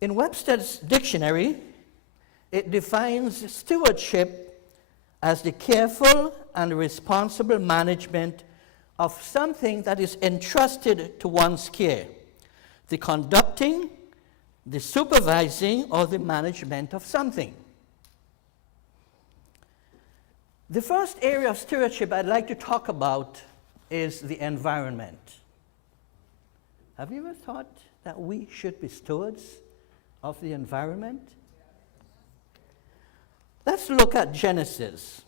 In Webster's dictionary, it defines stewardship as the careful and responsible management of something that is entrusted to one's care, the conducting, the supervising, or the management of something. The first area of stewardship I'd like to talk about is the environment. Have you ever thought that we should be stewards of the environment? Let's look at Genesis.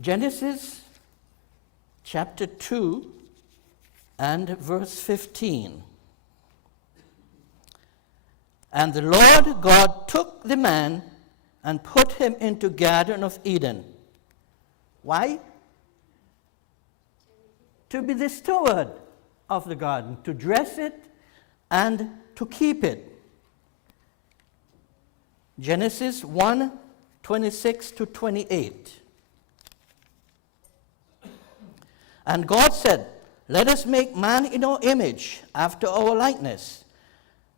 Genesis chapter 2 and verse 15. And the Lord God took the man and put him into Garden of Eden. Why? To be the steward of the garden, to dress it and to keep it. Genesis 1:26 to 28. And God said, let us make man in our image, after our likeness,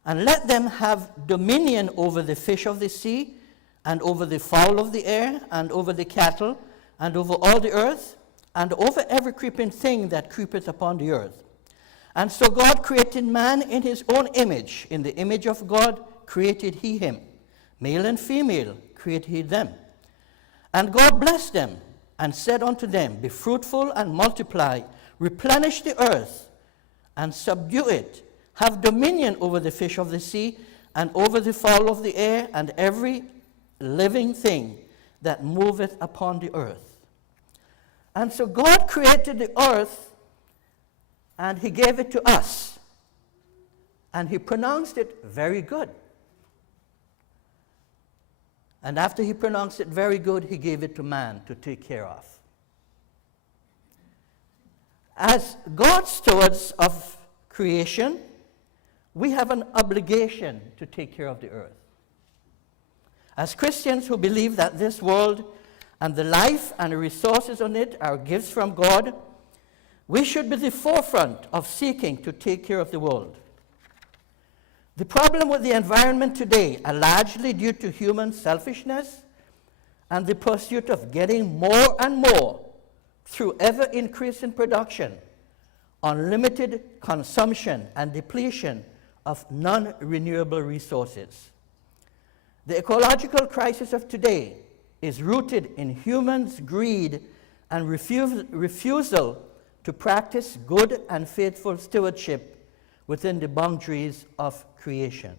and let them have dominion over the fish of the sea, and over the fowl of the air, and over the cattle, and over all the earth, and over every creeping thing that creepeth upon the earth. And so God created man in his own image. In the image of God created he him. Male and female created he them. And God blessed them, and said unto them, be fruitful and multiply, replenish the earth, and subdue it. Have dominion over the fish of the sea, and over the fowl of the air, and every living thing that moveth upon the earth. And so God created the earth, and he gave it to us. And he pronounced it very good. And after he pronounced it very good, he gave it to man to take care of. As God's stewards of creation, we have an obligation to take care of the earth. As Christians who believe that this world and the life and the resources on it are gifts from God, we should be the forefront of seeking to take care of the world. The problem with the environment today are largely due to human selfishness and the pursuit of getting more and more through ever-increasing production, unlimited consumption, and depletion of non-renewable resources. The ecological crisis of today is rooted in humans' greed and refusal to practice good and faithful stewardship within the boundaries of creation.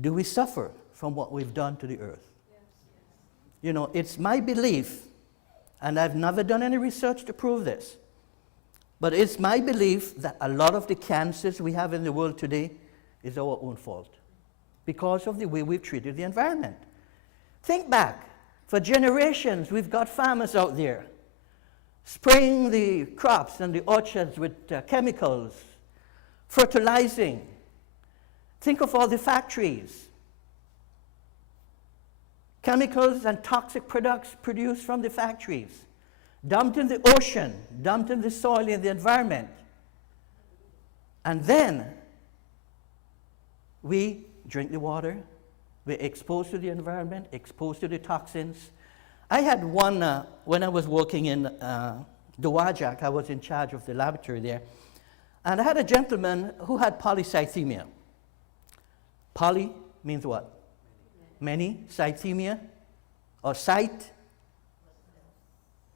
Do we suffer from what we've done to the earth? Yes. You know, it's my belief, and I've never done any research to prove this, but it's my belief that a lot of the cancers we have in the world today is our own fault because of the way we've treated the environment. Think back. For generations, we've got farmers out there spraying the crops and the orchards with chemicals, fertilizing. Think of all the factories. Chemicals and toxic products produced from the factories, dumped in the ocean, dumped in the soil, in the environment. And then we drink the water, we're exposed to the environment, exposed to the toxins. I had one, when I was working in Dowagiac, I was in charge of the laboratory there, and I had a gentleman who had polycythemia. Poly means what? Many. Cythemia, or cyte,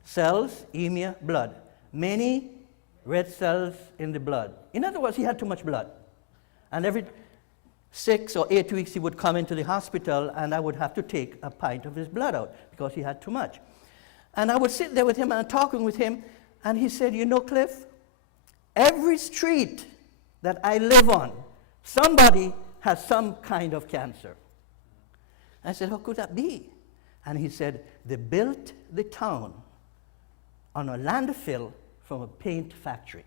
cells, emia, blood. Many red cells in the blood. In other words, he had too much blood. And every 6 or 8 weeks he would come into the hospital, and I would have to take a pint of his blood out because he had too much. And I would sit there with him and talking with him, and he said, you know, Cliff, every street that I live on, somebody has some kind of cancer. I said, how could that be? And he said, they built the town on a landfill from a paint factory.